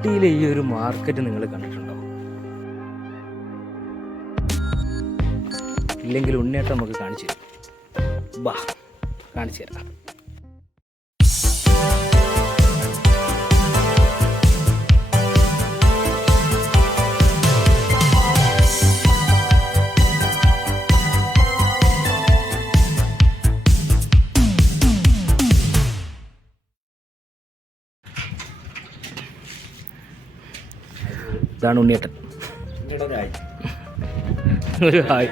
ഊട്ടിയിലെ ഈ ഒരു മാർക്കറ്റ് നിങ്ങൾ കണ്ടിട്ടുണ്ടോ? ഇല്ലെങ്കിൽ ഉണ്ണിയേട്ടൻ നമുക്ക് കാണിച്ചു തരും. ബാ, കാണിച്ചു തരാം. ഇതാണ് ഉണ്ണിയേട്ടൻ. ഒരു ഹായ്.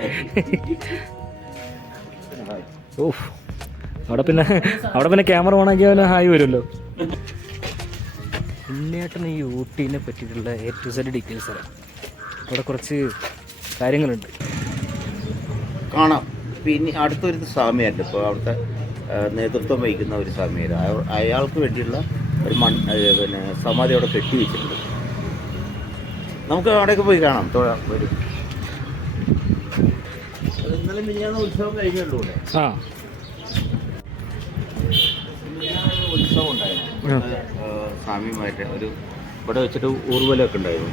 ഓഹ്, അവിടെ പിന്നെ ക്യാമറ ഓണാക്കിയാൽ ഹായ് വരുമല്ലോ. ഉണ്ണിയേട്ടൻ ഈ ഊട്ടീനെ പറ്റിയിട്ടുള്ള A to Z ഡീറ്റെയിൽസ് ആണ്. അവിടെ കുറച്ച് കാര്യങ്ങളുണ്ട് കാണാം. പിന്നെ അടുത്തൊരു സ്വാമിയായിട്ട് ഇപ്പോൾ അവിടുത്തെ നേതൃത്വം വഹിക്കുന്ന ഒരു സ്വാമിയാർ, അയാൾക്ക് വേണ്ടിയുള്ള ഒരു പിന്നെ സമാധി അവിടെ കെട്ടി വെച്ചിട്ടുണ്ട്. നമുക്ക് അവിടെയൊക്കെ പോയി കാണാം. വരും. ഇന്നലെ മിനിഞ്ഞാന്ന് ഉത്സവം കഴിഞ്ഞുള്ളൂ. ആ, ഉത്സവം ഉണ്ടായിരുന്നു സ്വാമിമാരുടെ ഒരു ഇവിടെ വെച്ചിട്ട് ഊർവലമൊക്കെ ഉണ്ടായിരുന്നു.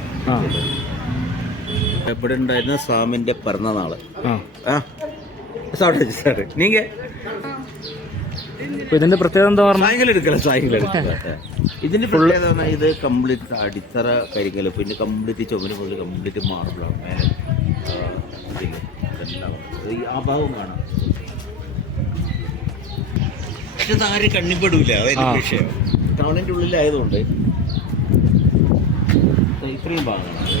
ഇവിടെ ഉണ്ടായിരുന്ന സ്വാമിൻ്റെ പിറന്നനാള്. നീങ്ക ഇതിന്റെ പ്രത്യേകത എന്താ പറഞ്ഞാൽ സായങ്കൽ എടുക്കല. ഇതിന്റെ പ്രത്യേകത ഇത് കംപ്ലീറ്റ് അടിത്തറ കരിങ്കല്, പിന്നെ കംപ്ലീറ്റ് ചുമര് മുതൽ കംപ്ലീറ്റ് മാർബിളാണ്. മേലെ ആ ഭാഗം കാണാം. പക്ഷെ താരം കണ്ണിപ്പെടൂല, അതായത് വിഷയം. ടൗണിന്റെ ഉള്ളിലായതുകൊണ്ട് ഇത്രയും ഭാഗമാണ്.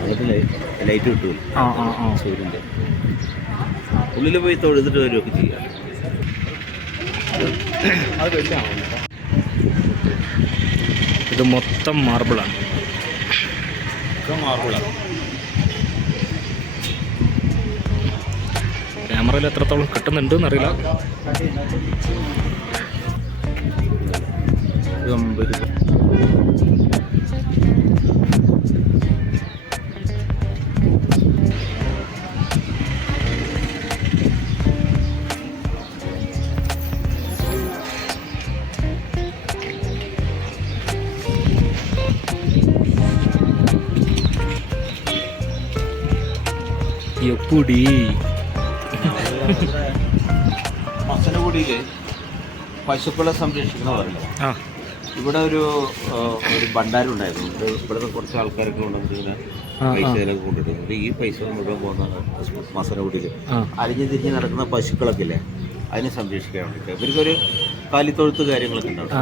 അങ്ങനത്തെ ലൈറ്റ് കിട്ടുമല്ലോ സൂര്യന്റെ. ഉള്ളിൽ പോയി തൊഴുതിട്ട് വരുമൊക്കെ ചെയ്യാം. ഇത് മൊത്തം മാർബിളാണ്. ക്യാമറയിൽ എത്രത്തോളം കിട്ടുന്നുണ്ട് എന്നറിയില്ല. എപ്പൂടി മസനഗുഡിയില് പശുക്കളെ സംരക്ഷിക്കുന്ന പറയില്ല. ഇവിടെ ഒരു ഭണ്ഡാരം ഉണ്ടായിരുന്നു. ഇവിടുത്തെ കുറച്ച് ആൾക്കാരൊക്കെ കൊണ്ടുവന്നിട്ട് ഇങ്ങനെ പൈസയിലൊക്കെ കൊണ്ടിട്ടുണ്ട്. ഈ പൈസ മുഴുവൻ പോകുന്ന മസനഗുഡിയിൽ അലിഞ്ഞു തിരിഞ്ഞ് നടക്കുന്ന പശുക്കളൊക്കെ ഇല്ലേ, അതിനെ സംരക്ഷിക്കാൻ വേണ്ടിയിട്ട് ഇവർക്കൊരു കാലിത്തൊഴുത്ത് കാര്യങ്ങളൊക്കെ ഉണ്ടാവും.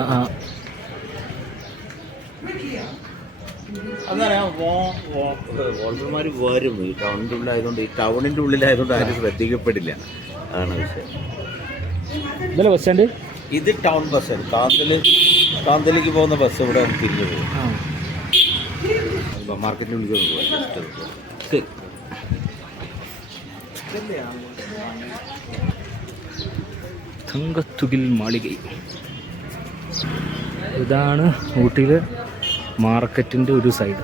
അങ്ങനെ വോൾഡർമാർ വരും. ഈ ടൗണിൻ്റെ ഉള്ളിലായതുകൊണ്ട് ആരും ശ്രദ്ധിക്കപ്പെടില്ല. അതാണ് വിഷയം. ഇതല്ലേ ബസ് സ്റ്റാൻഡ്? ഇത് ടൗൺ ബസ്സാണ്. കാന്തലേക്ക് പോകുന്ന ബസ് ഇവിടെ തിരിഞ്ഞു പോകും. മാർക്കറ്റിൻ്റെ ഉള്ളിൽ പോകാം. തങ്കത്തുകിൽ മാളിക. ഇതാണ് ഊട്ടിയിലെ മാർക്കറ്റിൻ്റെ ഒരു സൈഡ്.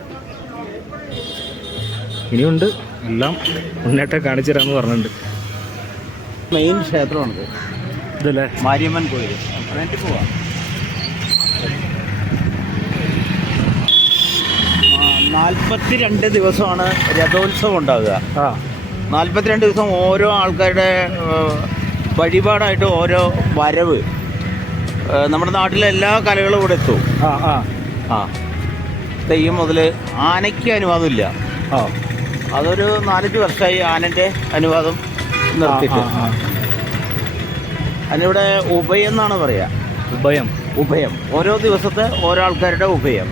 ഇനിയുണ്ട്, എല്ലാം മുന്നേറ്റം കാണിച്ചു തരാമെന്ന് പറഞ്ഞിട്ടുണ്ട്. മെയിൻ ക്ഷേത്രമാണിത്. ഇതല്ലേ മാരിയമ്മൻ കോയിൽ. അതിനായിട്ട് പോവാം. 42 ദിവസമാണ് രഥോത്സവം ഉണ്ടാകുക. 42 ദിവസം ഓരോ ആൾക്കാരുടെ വഴിപാടായിട്ട് ഓരോ വരവ്. നമ്മുടെ നാട്ടിലെ എല്ലാ കലകളും ഇവിടെ എത്തും. തെയ്യം മുതൽ ആനയ്ക്ക് അനുവാദമില്ല. അതൊരു 4-5 വർഷമായി ആനൻ്റെ അനുവാദം നിർത്തിയിട്ട്. അതിനിവിടെ ഉഭയം എന്നാണ് പറയുക. ഉഭയം ഓരോ ദിവസത്തെ ഓരോ ആൾക്കാരുടെ ഉഭയം.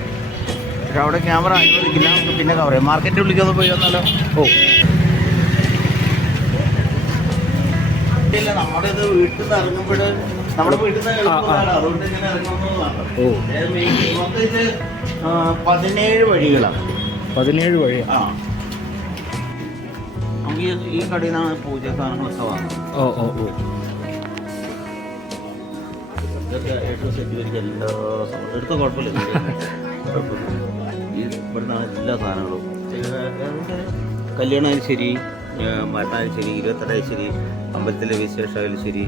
പക്ഷെ അവിടെ ക്യാമറ അനുവദിക്കില്ല. നമുക്ക് പിന്നെ കവർ ചെയ്യാം. മാർക്കറ്റിൻ്റെ ഉള്ളിലേക്ക് പോയി വന്നാലോ? ഇല്ല, നമ്മുടെ ഇത് വീട്ടിൽ നിന്ന് ഇറങ്ങുമ്പോൾ നമ്മുടെ വീട്ടിൽ നിന്ന് അതുകൊണ്ട് ഇങ്ങനെ ഇറങ്ങുന്നതാണ്. 17 വഴികളാണ്. 17 വഴി. നമുക്ക് ഈ കടയിൽ നിന്നാണ് പൂജ സാധനങ്ങളൊക്കെ വാങ്ങുന്നത്. എല്ലാ എടുത്ത കുഴപ്പമില്ല. ഇവിടുന്നാണ് എല്ലാ സാധനങ്ങളും. കല്യാണമായാലും ശരി, മരണമായാലും ശരി, 28 ശരി, അമ്പലത്തിലെ വിശേഷമായാലും ശരി,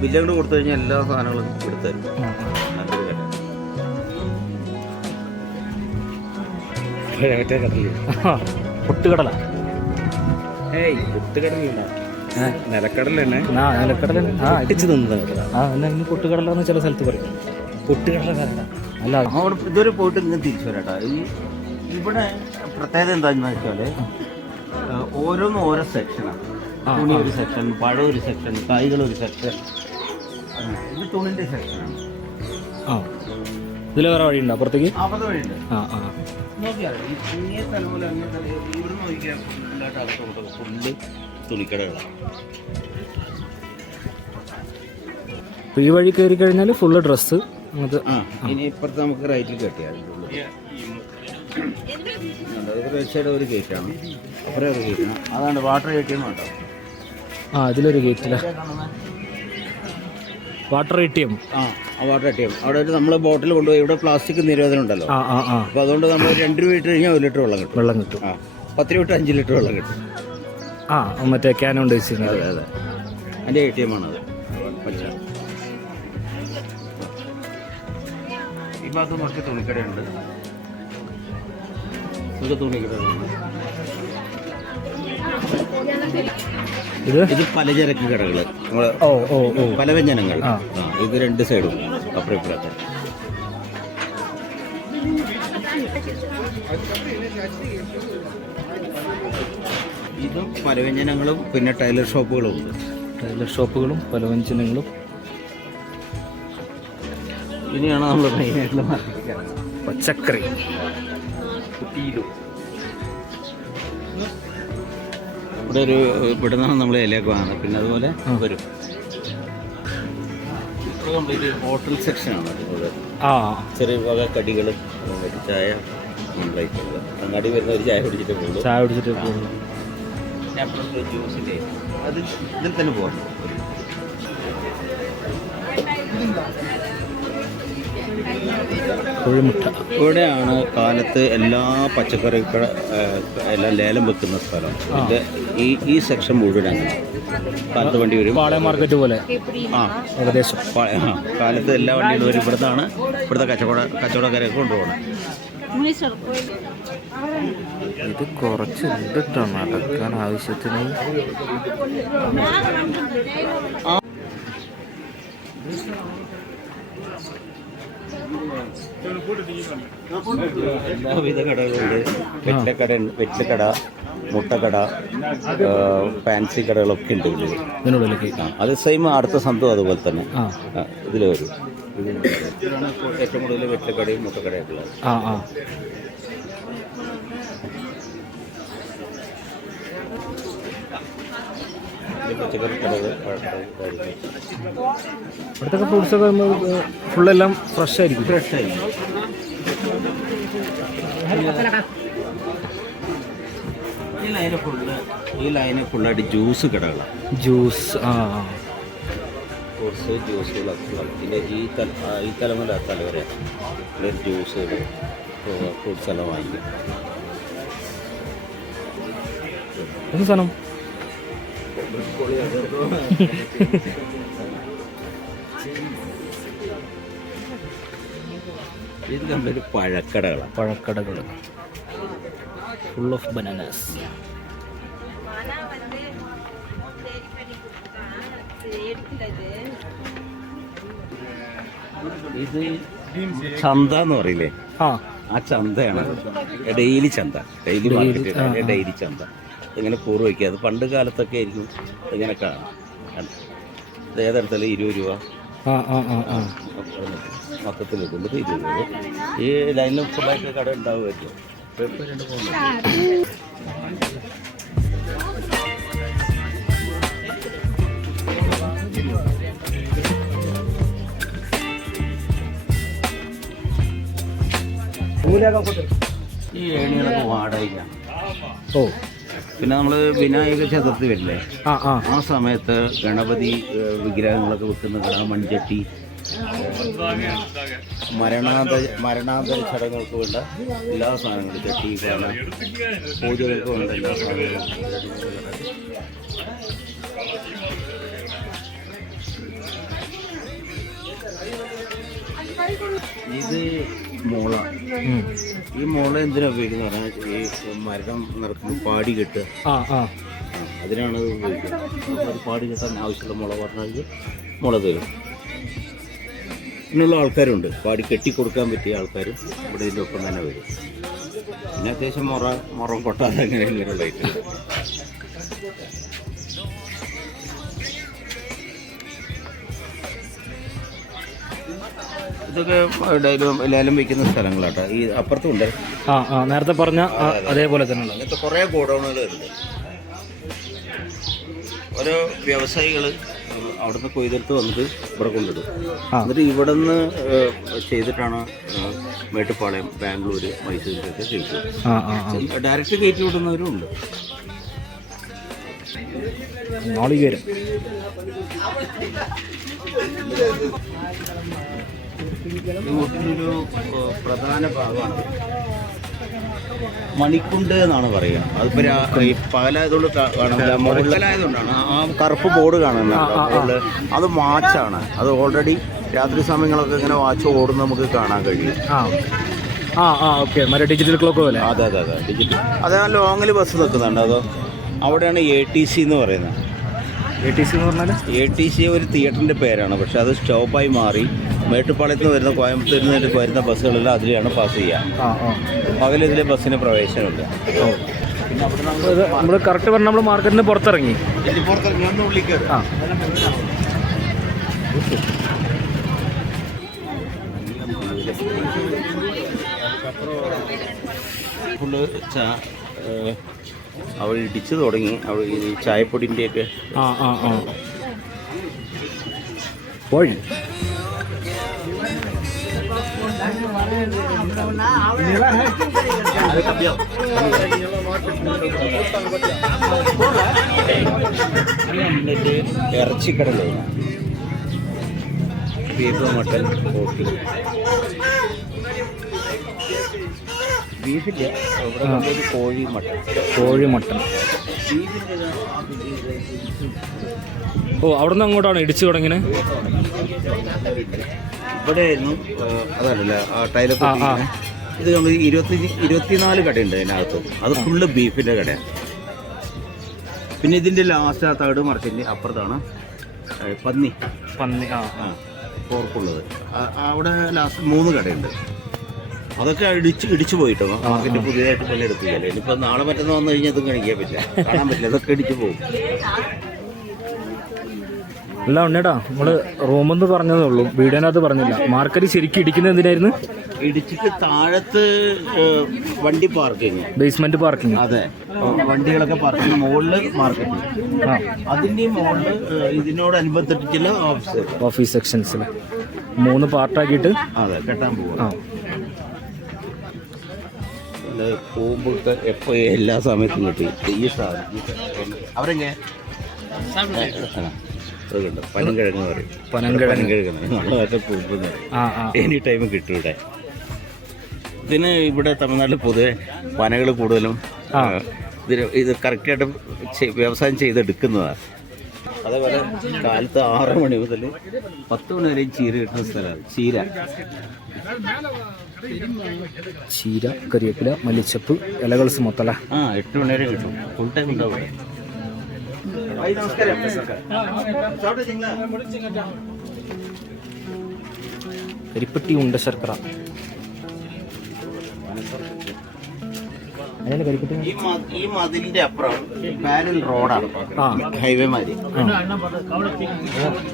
ബില്ലങ്ങോട് കൊടുത്തു കഴിഞ്ഞാൽ എല്ലാ സാധനങ്ങളും എടുത്തായിരുന്നു. നല്ലൊരു കാര്യം. മറ്റേ കടലിൽ പൊട്ടുകടല. ഏയ് പൊട്ടുകടലില്ല, നിലക്കടൽ തന്നെ. ആ നിലക്കടല. ആ അടിച്ചു നിന്നത്. ആ എന്നാൽ ഇനി പൊട്ടുകടല എന്ന് ചില സ്ഥലത്ത് പറയും. പൊട്ടുകടല അല്ല. അവിടെ ഇതുവരെ പോയിട്ട് ഇങ്ങനെ തിരിച്ചു വരാട്ടോ. ഇവിടെ പ്രത്യേകത എന്താണെന്ന് വെച്ചാൽ ഓരോന്നും ഓരോ സെക്ഷനാണ്. തുണി ഒരു സെക്ഷൻ, പഴം ഒരു സെക്ഷൻ, കായ്കൾ ഒരു സെക്ഷൻ. ഇത് തുണിൻ്റെ സെക്ഷനാണ്. ആ ഇതിൽ വേറെ വഴിയുണ്ടോ അപ്പുറത്തേക്ക്? അപ്പുറത്തെ വഴിയുണ്ട്. ആ ആ നോക്കിയാൽ ഇങ്ങനെ തലപോലെ അങ്ങനെ ഇവിടെ നോക്കിയാൽ ഫുള്ളായിട്ട് അകത്തോട്ട് ഫുള്ള് തുണിക്കടകളാണ്. അപ്പോൾ ഈ വഴി കയറി കഴിഞ്ഞാൽ ഫുള്ള് ഡ്രസ്സ്. അത് ഇനി ഇപ്പുറത്ത് നമുക്ക് റൈറ്റിൽ കെട്ടിയാൽ സൈഡ് ഒരു ഗേറ്റാണ്, അപ്പുറം ഒരു ഗേറ്റാണ്. അതാണ് വാട്ടർ ATM കേട്ടോ. ആ ഇതിലൊരു ഗേറ്റില്ല, വാട്ടർ ATM. വാട്ടർ ATM അവിടെ ഒരു നമ്മൾ ബോട്ടിൽ കൊണ്ടുപോയി. ഇവിടെ പ്ലാസ്റ്റിക് നിരോധനം ഉണ്ടല്ലോ. അപ്പോൾ അതുകൊണ്ട് നമ്മൾ 2 രൂപ ഇട്ട് കഴിഞ്ഞാൽ 1 ലിറ്റർ വെള്ളം കിട്ടും. 10 രൂപ ഇട്ട് 5 ലിറ്റർ വെള്ളം കിട്ടും. മറ്റേ ക്യാനോണ്ട് വെച്ചിരുന്നത്. അതെ അതെ, അതിൻ്റെ ATM ആണത്. പച്ച ഈ ഭാഗത്ത് കുറച്ച് തുണിക്കടയുണ്ട്. തുണിക്കടകളുണ്ട്. ഇത് പലചരക്ക് കടകൾ, പലവ്യഞ്ജനങ്ങൾ. ഇത് 2 സൈഡും അപ്പുറം ഇപ്പുറത്തെ. ഇതും പലവ്യഞ്ജനങ്ങളും പിന്നെ ടൈലർ ഷോപ്പുകളും ഉണ്ട്. ടൈലർ ഷോപ്പുകളും പലവ്യഞ്ജനങ്ങളും. ഇനിയാണ് നമ്മൾ മെയിനായിട്ടുള്ള മാർക്കറ്റ്. പച്ചക്കറി ഇവിടെ നിന്നാണ് നമ്മൾ ഇലയൊക്കെ വാങ്ങുന്നത്. പിന്നെ അതുപോലെ വരും കംപ്ലീറ്റ് ഹോട്ടൽ സെക്ഷനാണ്. അതുപോലെ ചെറിയ വക കടികൾ, ചായ, ലൈറ്റുകൾ. അങ്ങാടി വരുന്ന ഒരു ചായ കുടിച്ചിട്ട് പോകുള്ളൂ. ജ്യൂസിൻ്റെ അത് ഇതിൽ തന്നെ പോകണം. കോഴിമുട്ട. ഇവിടെയാണ് കാലത്ത് എല്ലാ പച്ചക്കറി എല്ലാം ലേലം വെക്കുന്ന സ്ഥലം. ഇത് ഈ സെക്ഷൻ മുഴുവൻ അങ്ങനെ കാലത്ത് വണ്ടി വരും. പാളയം മാർക്കറ്റ് പോലെ. ഏകദേശം കാലത്ത് എല്ലാ വണ്ടികളും വരും. ഇവിടുന്നാണ് ഇവിടുത്തെ കച്ചവടക്കാരെയൊക്കെ കൊണ്ടുപോകണം. ഇത് കുറച്ച് ഇട്ടിട്ടാണ് നടക്കാൻ ആവശ്യത്തിന്. എല്ലാവിധ കടകളുണ്ട്. വെറ്റിലക്കട, മുട്ടക്കട, ഫാൻസി കടകളൊക്കെ ഉണ്ട് ഇതിനുള്ളിലേക്ക്. അത് സെയിം അടുത്ത സംഭവം അതുപോലെ തന്നെ ഇതിൽ വരും. ഏറ്റവും കൂടുതൽ വെറ്റിലക്കടയും മുട്ടക്കടയൊക്കെ ഉള്ളത്. പച്ചക്കറി കടകൾ, ഇവിടുത്തെ ഫ്രൂട്ട്സൊക്കെ ഫുള്ളെല്ലാം ഫ്രഷ് ആയിരിക്കും. ഈ ലൈന് ഫുള്ളായിട്ട് ജ്യൂസ് കടകളാണ്. ജ്യൂസ് ഫ്രൂട്ട്സ്, ജ്യൂസുകളൊക്കെ. പിന്നെ ഈ തലമുറ തലവരെ ജ്യൂസ്, ഫ്രൂട്ട്സ് എല്ലാം വാങ്ങിക്കും. എന്ത് സാധനം? ഇത് കണ്ടൊരു പഴക്കടകൾ ഫുൾ ഓഫ് ബനാനാസ്. ഇത് ചന്ത എന്ന് പറയില്ലേ, ആ ചന്തയാണ്. ഡെയിലി ചന്ത, ഡെയിലി മാർക്കറ്റ്, ഡെയിലി ചന്ത. ഇങ്ങനെ പൂർവ്വ വയ്ക്കുക. അത് പണ്ട് കാലത്തൊക്കെ ആയിരിക്കും ഇങ്ങനെ കാണാം. ഇത് ഏതെടുത്താലും 20 രൂപ മൊത്തത്തിൽ എടുക്കുമ്പോൾ 20 രൂപ. ഈ ലൈനിൽ ഫുള്ളായിട്ട് കട ഉണ്ടാവുമായിരിക്കും. ഈ ഏണികളൊക്കെ വാടകയ്ക്കാണ്. പിന്നെ നമ്മൾ വിനായക ചതുർത്ഥി വരില്ലേ, ആ സമയത്ത് ഗണപതി വിഗ്രഹങ്ങളൊക്കെ വെക്കുന്ന കട, മൺചട്ടി, മരണാന്തര ചടങ്ങുകൾക്ക് വേണ്ട എല്ലാ സാധനങ്ങളും, ചട്ടി, കല, പൂജകൾക്ക് വേണ്ട എല്ലാ സാധനങ്ങളും. ഇത് മോള. ഈ മോള എന്തിനാ ഉപയോഗിക്കുന്നത് പറഞ്ഞാൽ ഈ മരം നടക്കുമ്പോൾ പാടി കെട്ടുക, അതിനാണ് ഇത് ഉപയോഗിക്കുന്നത്. അത് പാടി കെട്ടാൻ ആവശ്യമുള്ള മുള പറഞ്ഞാൽ മുള തരും. ഇങ്ങനെയുള്ള ആൾക്കാരുണ്ട്, പാടി കെട്ടിക്കൊടുക്കാൻ പറ്റിയ ആൾക്കാരും ഇവിടെ ഇതിൻ്റെ ഒപ്പം തന്നെ വരും. പിന്നെ അത്യാവശ്യം മുറം കൊട്ടാതെ അങ്ങനെ ഇങ്ങനെയുള്ള ഐറ്റം. ഇതൊക്കെ ലേലം വയ്ക്കുന്ന സ്ഥലങ്ങളാട്ടോ. ഈ അപ്പുറത്തും ഉണ്ട്, നേരത്തെ പറഞ്ഞ അതേപോലെ തന്നെ അങ്ങനത്തെ കുറേ ഗോഡൗണുകളുണ്ട്. ഓരോ വ്യവസായികൾ അവിടുന്ന് കൊയ്തെടുത്ത് വന്നിട്ട് ഇവിടെ കൊണ്ടിടും. എന്നിട്ട് ഇവിടെ നിന്ന് ചെയ്തിട്ടാണ് മേട്ടുപ്പാളയം, ബാംഗ്ലൂർ, മൈസൂരിലൊക്കെ കയറ്റും. ഡയറക്റ്റ് കയറ്റി വിടുന്നവരും ഉണ്ട്. നാളികേരം ഒരു പ്രധാന ഭാഗമാണ് മണിക്കുണ്ട് എന്നാണ് പറയുക. അതിപ്പോൾ ഈ പകലായതുകൊണ്ട് കാണില്ല, മുകളിലായതുകൊണ്ടാണ് ആ കറുപ്പ് ബോർഡ് കാണുന്നത്. അത് വാച്ചാണ്. അത് ഓൾറെഡി രാത്രി സമയങ്ങളൊക്കെ ഇങ്ങനെ വാച്ച് ഓടുന്ന നമുക്ക് കാണാൻ കഴിയും. ഡിജിറ്റൽ ക്ലോക്ക് പോലെ. അതെ അതെ അതെ, ഡിജിറ്റൽ. അതേ ലോങ്ങിൽ ബസ് നിൽക്കുന്നുണ്ട്. അതോ അവിടെയാണ് ATC എന്ന് പറയുന്നത്. ATC എന്ന് പറഞ്ഞാൽ ATC ഒരു തിയേറ്ററിൻ്റെ പേരാണ്. പക്ഷെ അത് സ്റ്റോപ്പായി മാറി മേട്ടുപ്പാളയത്ത് നിന്ന് വരുന്ന, കോയമ്പത്തൂരിൽ നിന്ന് വരുന്ന ബസ്സുകളെല്ലാം അതിലെയാണ് പാസ് ചെയ്യുക. പകലിതിലെ ബസ്സിന് പ്രവേശനമില്ല. പിന്നെ അവിടെ നമ്മൾ കറക്റ്റ് പറഞ്ഞാൽ നമ്മൾ മാർക്കറ്റിന് പുറത്തിറങ്ങി ഒന്ന് വിളിക്കരുത്. ഫുള്ള് അവൾ ഇടിച്ചു തുടങ്ങി. അവൾ ഈ ചായപ്പൊടിൻ്റെയൊക്കെ പോയി. ഇറച്ചിക്കടല്, ബീഫ്, മട്ടൻ, പോർക്ക്. ബീഫില്ല, കോഴി, മട്ടൻ. അവിടെ നിന്ന് അങ്ങോട്ടാണ് ഇടിച്ചു തുടങ്ങിയത്. ഇവിടെ ആയിരുന്നു അതല്ല ടൈലൊക്കെ. ഇത് നമ്മൾ 24 കടയുണ്ട് അതിനകത്ത്. അത് ഫുള്ള് ബീഫിൻ്റെ കടയാണ്. പിന്നെ ഇതിൻ്റെ ലാസ്റ്റ് ആ തേർഡ് മാർക്കറ്റിൻ്റെ അപ്പുറത്താണ് പന്നി പോർക്കുള്ളത്. അവിടെ ലാസ്റ്റ് 3 കടയുണ്ട്. അതൊക്കെ ഇടിച്ചു പോയിട്ടോ. മാർക്കറ്റ് പുതിയതായിട്ട് പല എടുക്കുകയല്ലേ. ഇനിയിപ്പോൾ നാളെ മറ്റന്ന് വന്നു കഴിഞ്ഞാൽ ഇതും കാണിക്കാൻ പറ്റില്ല, കാണാൻ പറ്റില്ല. അതൊക്കെ ഇടിച്ചു പോകും. അല്ല ഉണ്ണേട്ടാ, നമ്മള് റൂമെന്ന് പറഞ്ഞതേ ഉള്ളൂ, വീടിനകത്ത് പറഞ്ഞില്ല. മാർക്കറ്റ് ശരിക്കും ഇടിക്കുന്നത് എന്തിനായിരുന്നു? ഇടിച്ചിട്ട് താഴത്ത് വണ്ടി പാർക്കിങ്, ബേസ്മെന്റ് പാർക്കിങ്. അതെ, വണ്ടികളൊക്കെ പാർക്കിങ്. മുകളില് മാർക്കറ്റ്, അതിന്റെ മുകളില് ഇതിനോടനുബന്ധിച്ചിട്ടുള്ള ഓഫീസ് സെക്ഷൻസിൽ 3 പാർട്ടാക്കിയിട്ട് അതെ കെട്ടാൻ പോകും. പോകുമ്പോഴത്തെ എപ്പോ എല്ലാ സമയത്തും കിട്ടി ഈ സാധനം. അവരെങ്ങനെ പനങ്കിഴങ്ങ് പറയും. പനങ്കിഴങ്ങ് പോകുമ്പോൾ എനി ടൈം കിട്ടും ഇവിടെ. ഇതിന് ഇവിടെ തമിഴ്നാട്ടിൽ പൊതുവെ പനകൾ കൂടുതലും ഇത് കറക്റ്റായിട്ട് വ്യവസായം ചെയ്തെടുക്കുന്നതാണ്. അതേപോലെ കാലത്ത് 6 മണി മുതൽ 10 മണി വരെയും ചീര കിട്ടുന്ന സ്ഥലമാണ്. ചീര, കരിവേപ്പില, മല്ലിച്ചപ്പ്, ഇലകൾ മൊത്തല 8 മണി വരെ കിട്ടും. ഫുൾ ടൈം ഉണ്ടാവും. കരിപ്പട്ടി, ഉണ്ട ശർക്കര. ഈ മതിലിന്റെ അപ്പുറം പാരൽ റോഡാണ്, ഹൈവേ മാതിരി.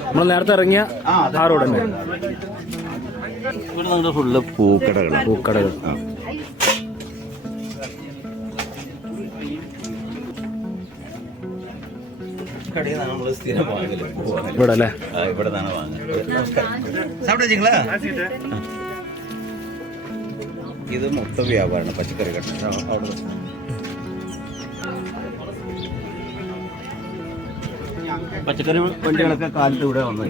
നമ്മൾ നേരത്തെ ഇറങ്ങിയ ആ റോഡ് തന്നെ. ഇവിടെ നമ്മുടെ ഫുള്ള് പൂക്കടകൾ. ഇവിടെ അല്ലേ? ഇവിടെ നിന്നാണ് വാങ്ങുന്നത്. ഇത് മൊത്തം വ്യാപാരമാണ്, പച്ചക്കറി കട. അവിടെ പച്ചക്കറി വണ്ടികളൊക്കെ കാലത്ത് ഇവിടെ വന്നു.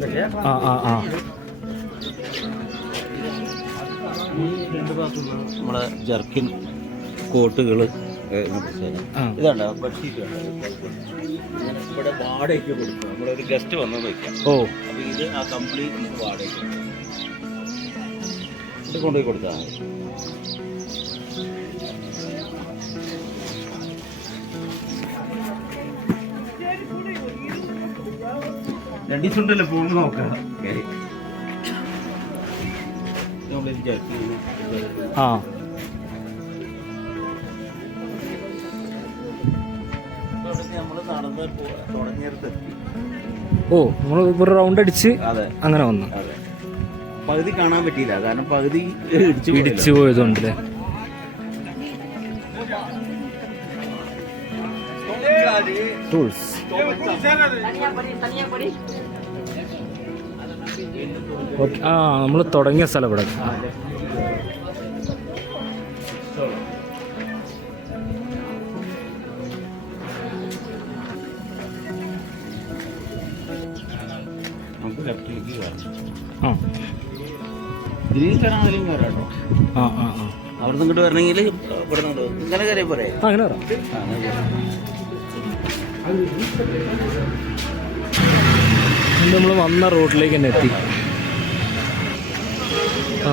നമ്മളെ ജർക്കിൻ, കോട്ടുകൾ, ഇതാണ് ബെഡ്ഷീറ്റ്. ഇവിടെ വാടകയ്ക്ക് കൊടുക്കും. നമ്മളൊരു ഗസ്റ്റ് വന്നത് വയ്ക്കാം. അപ്പോൾ ഇത് ആ കംപ്ലീറ്റ് വാടകയ്ക്ക്. ഇത് കൊണ്ടുപോയി കൊടുത്താൽ മതി. രണ്ടു ദിവസം ഉണ്ടല്ലോ പോകുമ്പോൾ നോക്കാം. ആ ഓ നമ്മൾ ഒരു റൗണ്ട് അടിച്ച് അങ്ങനെ വന്നു. പകുതി കാണാൻ പറ്റിയില്ല, കാരണം പകുതി ഇടിച്ചു പോയതുകൊണ്ടല്ലേ. ടൂൾസ് ആ നമ്മൾ തുടങ്ങിയ സ്ഥലം ഇവിടെ. നമുക്ക് ലെഫ്റ്റിലേക്ക് കയറാം. ആ ഗ്രീൻ കയറാണെങ്കിലും കയറാം കേട്ടോ. ആ ആ ആ അവിടെ നിന്ന് ഇങ്ങോട്ട് വരണമെങ്കിൽ ഇവിടെ നിന്ന് ഇങ്ങനെ കയറിയ പോരെ. അങ്ങനെ വരാം. നമ്മൾ വന്ന റോഡിലേക്ക് തന്നെ എത്തി.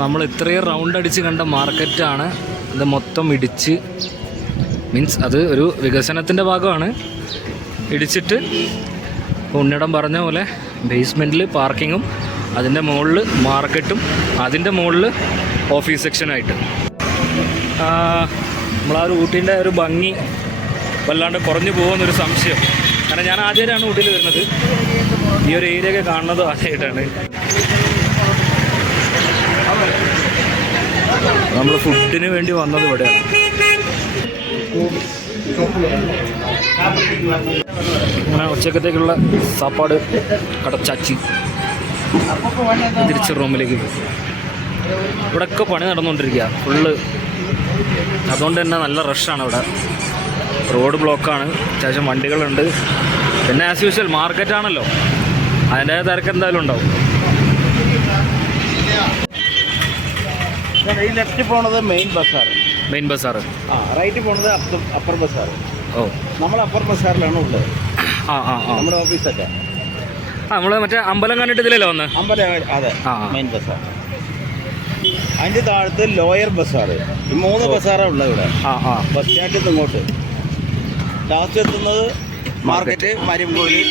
നമ്മൾ ഇത്രയും റൗണ്ട് അടിച്ച് കണ്ട മാർക്കറ്റാണ് ഇത് മൊത്തം ഇടിച്ച്, മീൻസ് അത് ഒരു വികസനത്തിൻ്റെ ഭാഗമാണ്. ഇടിച്ചിട്ട് ഉണ്ണിടം പറഞ്ഞ പോലെ ബേസ്മെൻറ്റിൽ പാർക്കിങ്ങും അതിൻ്റെ മുകളിൽ മാർക്കറ്റും അതിൻ്റെ മുകളിൽ ഓഫീസ് സെക്ഷനായിട്ട് നമ്മളാ ഒരു ഊട്ടീൻ്റെ ഒരു ഭംഗി വല്ലാണ്ട് കുറഞ്ഞു പോകുമെന്നൊരു സംശയം. കാരണം ഞാൻ ആദ്യമായിട്ടാണ് ഊട്ടിയിൽ വരുന്നത്. ഈ ഒരു ഏരിയ ഒക്കെ കാണുന്നത് ആദ്യമായിട്ടാണ്. നമ്മൾ ഫുഡിന് വേണ്ടി വന്നത് ഇവിടെയാണ്. അങ്ങനെ ഉച്ചക്കത്തേക്കുള്ള സാപ്പാട് കടച്ചാച്ചി തിരിച്ച് റൂമിലേക്ക് പോകും. ഇവിടെയൊക്കെ പണി നടന്നുകൊണ്ടിരിക്കുക ഫുള്ള്. അതുകൊണ്ട് തന്നെ നല്ല റഷാണ് ഇവിടെ. റോഡ് ബ്ലോക്കാണ്, അത്യാവശ്യം വണ്ടികളുണ്ട്. പിന്നെ ആസ് യൂഷ്വൽ മാർക്കറ്റാണല്ലോ, അതിൻ്റെ തിരക്ക് എന്തായാലും ഉണ്ടാവും. ഈ ലെഫ്റ്റ് പോണത് മെയിൻ ബസ്സാറ്. ആ റൈറ്റ് പോണത് അപ്പർ ബസ്സാറ്. ഓ നമ്മൾ അപ്പർ ബസ്സാറിലാണ് ഉള്ളത്. ആ ആ ആ നമ്മുടെ ഓഫീസൊക്കെ നമ്മൾ മറ്റേ അമ്പലം കണ്ടിട്ട് ഇതിലല്ലോ വന്ന്. അതെ, മെയിൻ ബസ്സാറ്. അതിൻ്റെ താഴത്ത് ലോയർ ബസ്സാറ്. ഈ 3 ബസ്സാറാണ് ഉള്ളത് ഇവിടെ. ബസ് സ്റ്റാൻഡിൽ നിന്ന് ഇങ്ങോട്ട് ലാസ്റ്റ് എത്തുന്നത് മാർക്കറ്റ്, മരിയംകോവിൽ,